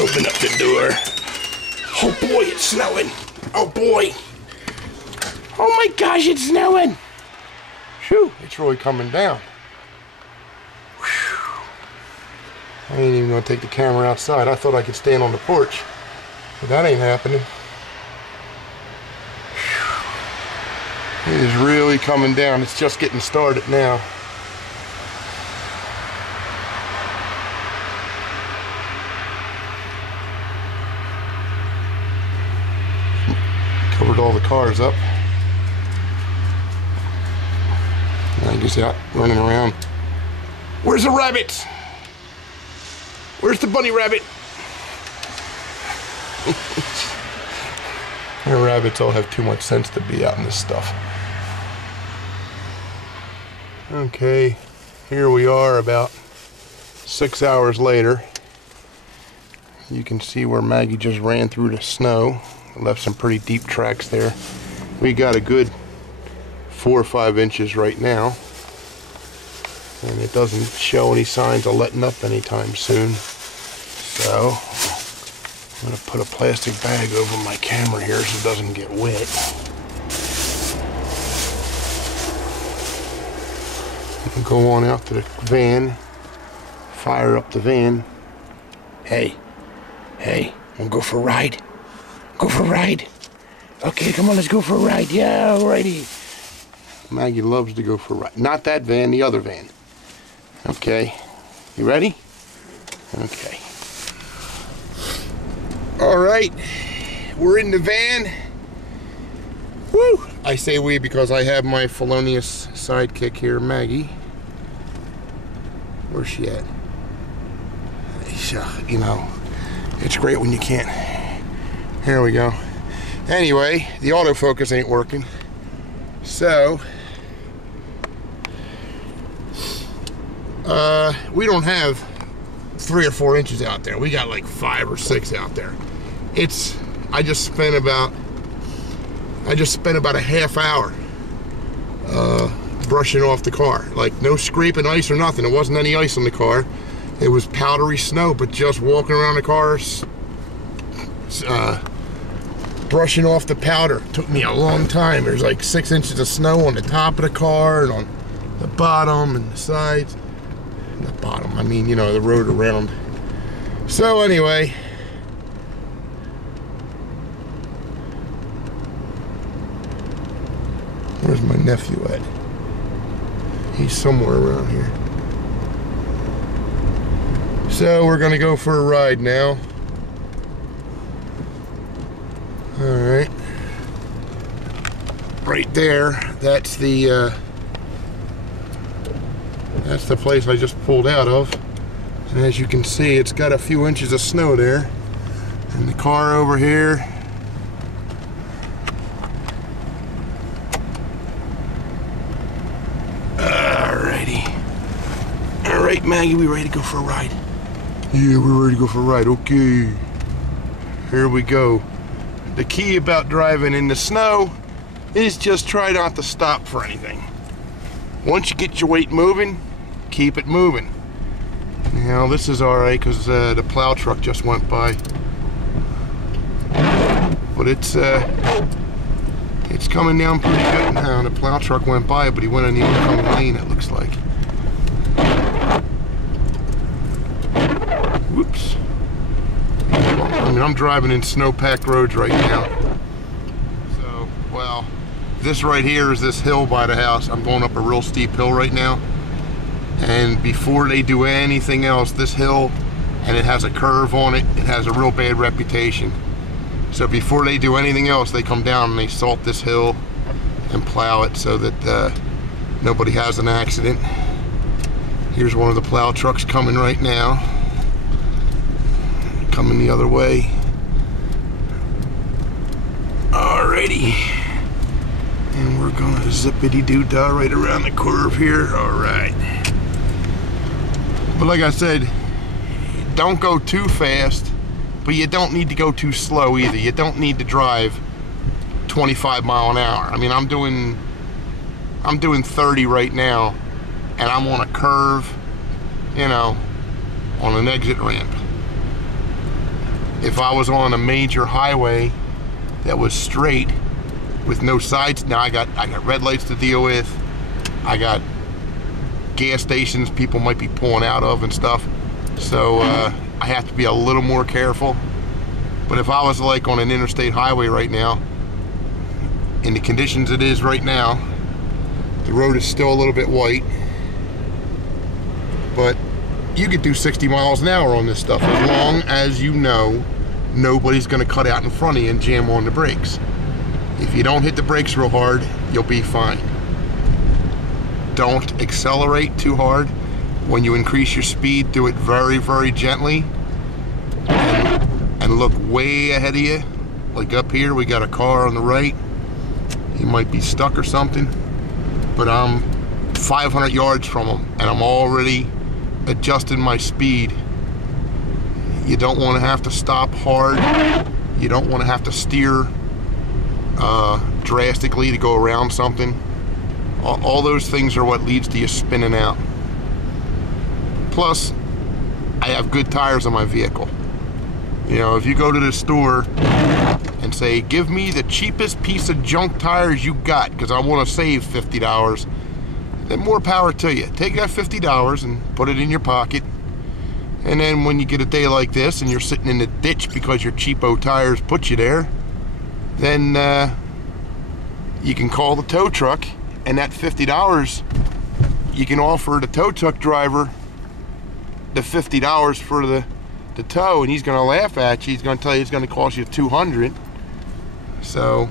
Open up the door. Oh boy, it's snowing. Oh boy. Oh my gosh, it's snowing. Phew, it's really coming down. Whew. I ain't even gonna take the camera outside. I thought I could stand on the porch, but that ain't happening. Whew. It is really coming down. It's just getting started now. Covered all the cars up. Now he's out running around. Where's the rabbits? Where's the bunny rabbit? The rabbits all have too much sense to be out in this stuff. Okay, here we are about 6 hours later. You can see where Maggie just ran through the snow. Left some pretty deep tracks there. We got a good 4 or 5 inches right now, and it doesn't show any signs of letting up anytime soon. So I'm going to put a plastic bag over my camera here so it doesn't get wet. You can go on out to the van, fire up the van. Hey, wanna go for a ride? Go for a ride. Okay, come on, let's go for a ride. Yeah, alrighty. Maggie loves to go for a ride. Not that van, the other van. Okay, you ready? Okay. All right, we're in the van. Woo! I say we because I have my felonious sidekick here, Maggie. Where's she at? You know, it's great when you can't. Here we go. Anyway, the autofocus ain't working. So, we don't have 3 or 4 inches out there. We got like 5 or 6 out there. I just spent about a half hour brushing off the car. Like no scraping ice or nothing. There wasn't any ice on the car. It was powdery snow, but just walking around the car, brushing off the powder. Took me a long time. There's like 6 inches of snow on the top of the car and on the bottom and the sides. Not bottom, I mean, you know, the road around. So anyway, where's my nephew at? He's somewhere around here. So we're gonna go for a ride now. All right. Right there, that's the place I just pulled out of. And as you can see, it's got a few inches of snow there. And the car over here. Alrighty. All right, Maggie, we ready to go for a ride? Yeah, we're ready to go for a ride. Okay. Here we go. The key about driving in the snow is just try not to stop for anything. Once you get your weight moving, keep it moving. Now this is alright because the plow truck just went by. But it's coming down pretty good now. The plow truck went by, but he went in the oncoming lane, it looks like. Whoops. I mean, I'm driving in snow-packed roads right now. So, well, this right here is this hill by the house. I'm going up a real steep hill right now. And before they do anything else, this hill, and it has a curve on it, it has a real bad reputation. So before they do anything else, they come down and they salt this hill and plow it so that nobody has an accident. Here's one of the plow trucks coming right now. Coming the other way. Alrighty. And we're gonna zippity-doo-dah right around the curve here. Alright. But like I said, don't go too fast, but you don't need to go too slow either. You don't need to drive 25 mile an hour. I mean, I'm doing 30 right now, and I'm on a curve, you know, on an exit ramp. if I was on a major highway that was straight with no sides, now I got red lights to deal with. I got gas stations people might be pulling out of and stuff. So I have to be a little more careful. But if I was like on an interstate highway right now, in the conditions it is right now, the road is still a little bit white, but you could do 60 miles an hour on this stuff as long as you know nobody's gonna cut out in front of you and jam on the brakes. If you don't hit the brakes real hard, you'll be fine. Don't accelerate too hard. When you increase your speed, do it very, very gently and look way ahead of you. Like up here, we got a car on the right. He might be stuck or something, but I'm 500 yards from him and I'm already adjusting my speed. You don't want to have to stop hard. You don't want to have to steer drastically to go around something. All those things are what leads to you spinning out. Plus, I have good tires on my vehicle. You know, if you go to the store and say, give me the cheapest piece of junk tires you got because I want to save $50, then more power to you. Take that $50 and put it in your pocket. And then when you get a day like this and you're sitting in the ditch because your cheapo tires put you there, then you can call the tow truck, and that $50, you can offer the tow truck driver the $50 for the tow, and he's going to laugh at you. He's going to tell you it's going to cost you $200. So,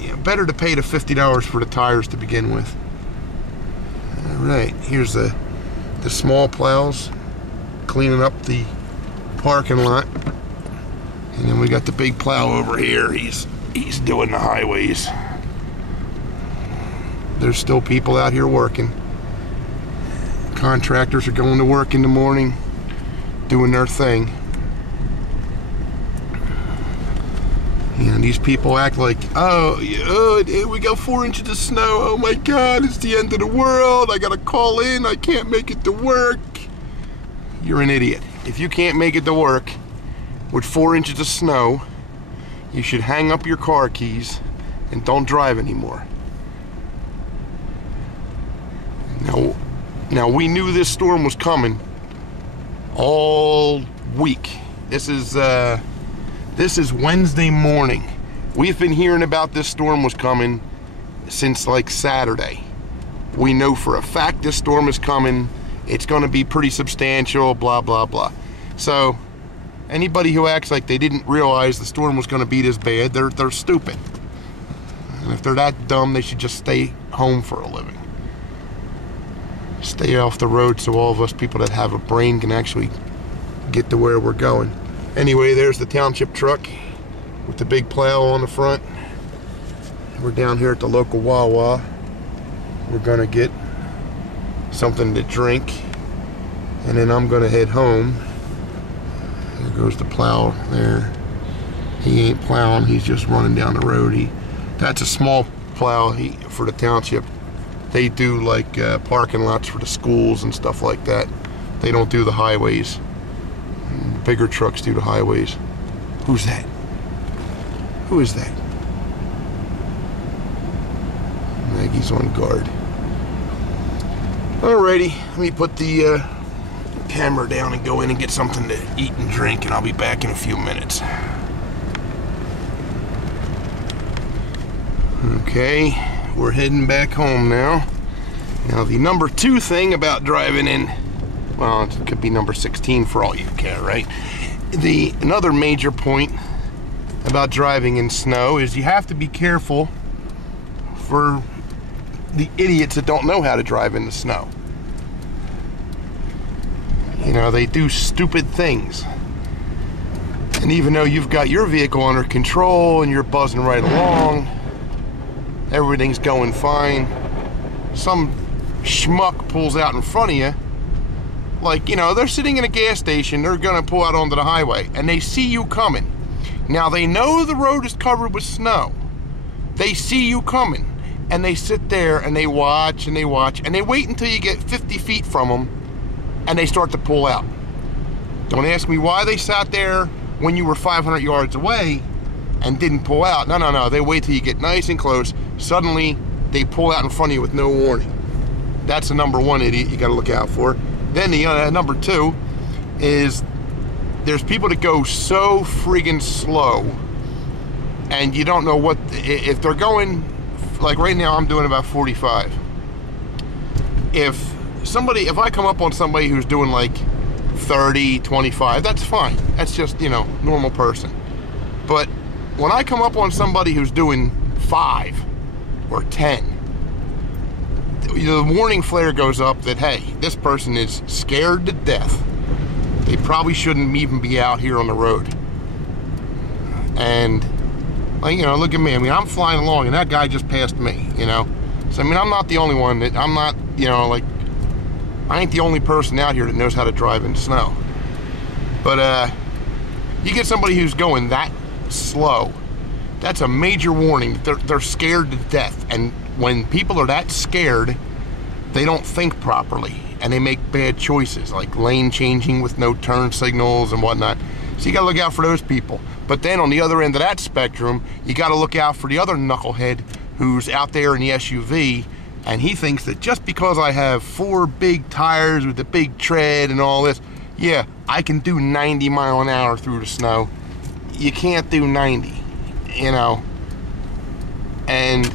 yeah, better to pay the $50 for the tires to begin with. All right, here's the small plows cleaning up the parking lot, and then we got the big plow over here. He's doing the highways. There's still people out here working. Contractors are going to work in the morning, doing their thing. And these people act like, oh, we got 4 inches of snow. Oh my God, it's the end of the world. I gotta call in. I can't make it to work. You're an idiot. If you can't make it to work with 4 inches of snow, you should hang up your car keys and don't drive anymore. Now we knew this storm was coming all week. This is Wednesday morning. We've been hearing about this storm was coming since like Saturday. We know for a fact this storm is coming. It's going to be pretty substantial, blah, blah, blah. So anybody who acts like they didn't realize the storm was going to be this bad, they're stupid. And if they're that dumb, they should just stay home for a living. Stay off the road so all of us people that have a brain can actually get to where we're going. Anyway, there's the township truck with the big plow on the front. We're down here at the local Wawa. We're gonna get something to drink, and then I'm gonna head home. There goes the plow there. He ain't plowing, he's just running down the road. That's a small plow for the township. They do like parking lots for the schools and stuff like that. They don't do the highways. Bigger trucks do the highways. Who's that? Who is that? Maggie's on guard. Alrighty, let me put the camera down and go in and get something to eat and drink, and I'll be back in a few minutes. Okay, we're heading back home now. Now the number 2 thing about driving in, well, it could be number 16 for all you care, right? Another major point about driving in snow is you have to be careful for the idiots that don't know how to drive in the snow. You know, they do stupid things. And even though you've got your vehicle under control and you're buzzing right along, everything's going fine, some schmuck pulls out in front of you. Like, you know, they're sitting in a gas station, they're gonna pull out onto the highway, and they see you coming. Now they know the road is covered with snow. They see you coming, and they sit there and they watch and they watch, and they wait until you get 50 feet from them, and they start to pull out. Don't ask me why they sat there, when you were 500 yards away and didn't pull out. No, no, no. They wait till you get nice and close. Suddenly, they pull out in front of you with no warning. That's the number one idiot you got to look out for. Then the number two is there's people that go so friggin' slow, and you don't know what, if they're going, like right now I'm doing about 45. If I come up on somebody who's doing like 30, 25, that's fine. That's just, you know, normal person. But when I come up on somebody who's doing 5 or 10, the warning flare goes up that, hey, this person is scared to death. They probably shouldn't even be out here on the road. And, like, you know, look at me. I mean, I'm flying along, and that guy just passed me, you know. So, I mean, I'm not the only one that, I'm not, you know, like, I ain't the only person out here that knows how to drive in snow. But, you get somebody who's going that slow, that's a major warning. They're scared to death. And when people are that scared, they don't think properly, and they make bad choices, like lane changing with no turn signals and whatnot. So you gotta look out for those people. But then on the other end of that spectrum, you gotta look out for the other knucklehead who's out there in the SUV, and he thinks that just because I have 4 big tires with the big tread and all this, yeah, I can do 90 miles an hour through the snow. You can't do 90, you know. And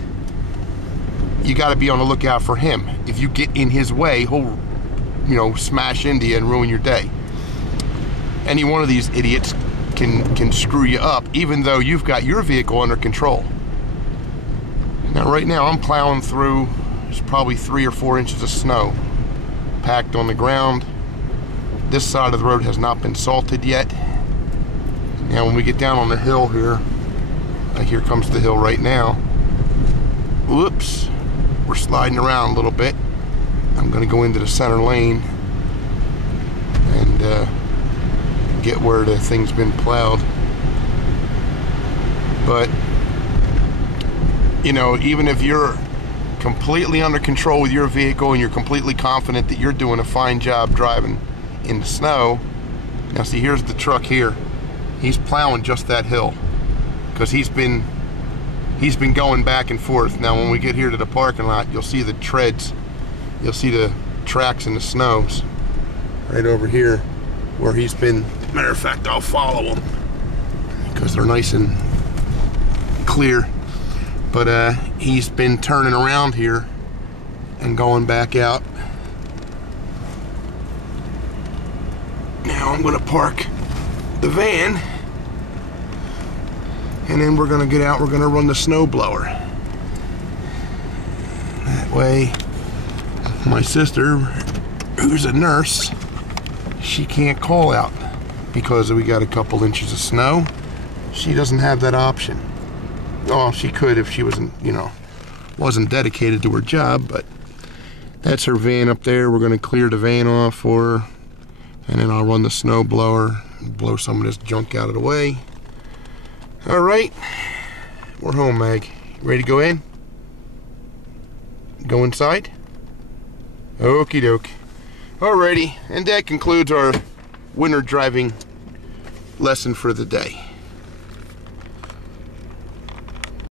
you got to be on the lookout for him. If you get in his way, he'll, you know, smash into you and ruin your day. Any one of these idiots can screw you up, even though you've got your vehicle under control. Now, right now, I'm plowing through, there's probably 3 or 4 inches of snow packed on the ground. This side of the road has not been salted yet. Now, when we get down on the hill here, here comes the hill right now. Whoops. We're sliding around a little bit. I'm going to go into the center lane and get where the thing's been plowed. But, you know, even if you're completely under control with your vehicle and you're completely confident that you're doing a fine job driving in the snow, now see, here's the truck here. He's plowing just that hill because he's been going back and forth. Now when we get here to the parking lot, you'll see the treads, you'll see the tracks in the snows right over here where he's been. Matter of fact, I'll follow them because they're nice and clear. But he's been turning around here and going back out. Now I'm going to park the van, and then we're going to get out, we're going to run the snow blower. That way, my sister, who's a nurse, she can't call out because we got a couple inches of snow. She doesn't have that option. Oh, she could if she wasn't, you know, wasn't dedicated to her job, but that's her van up there. We're going to clear the van off for her, and then I'll run the snow blower and blow some of this junk out of the way. All right, we're home, Mag. Ready to go in? Go inside? Okie doke. Alrighty, and that concludes our winter driving lesson for the day.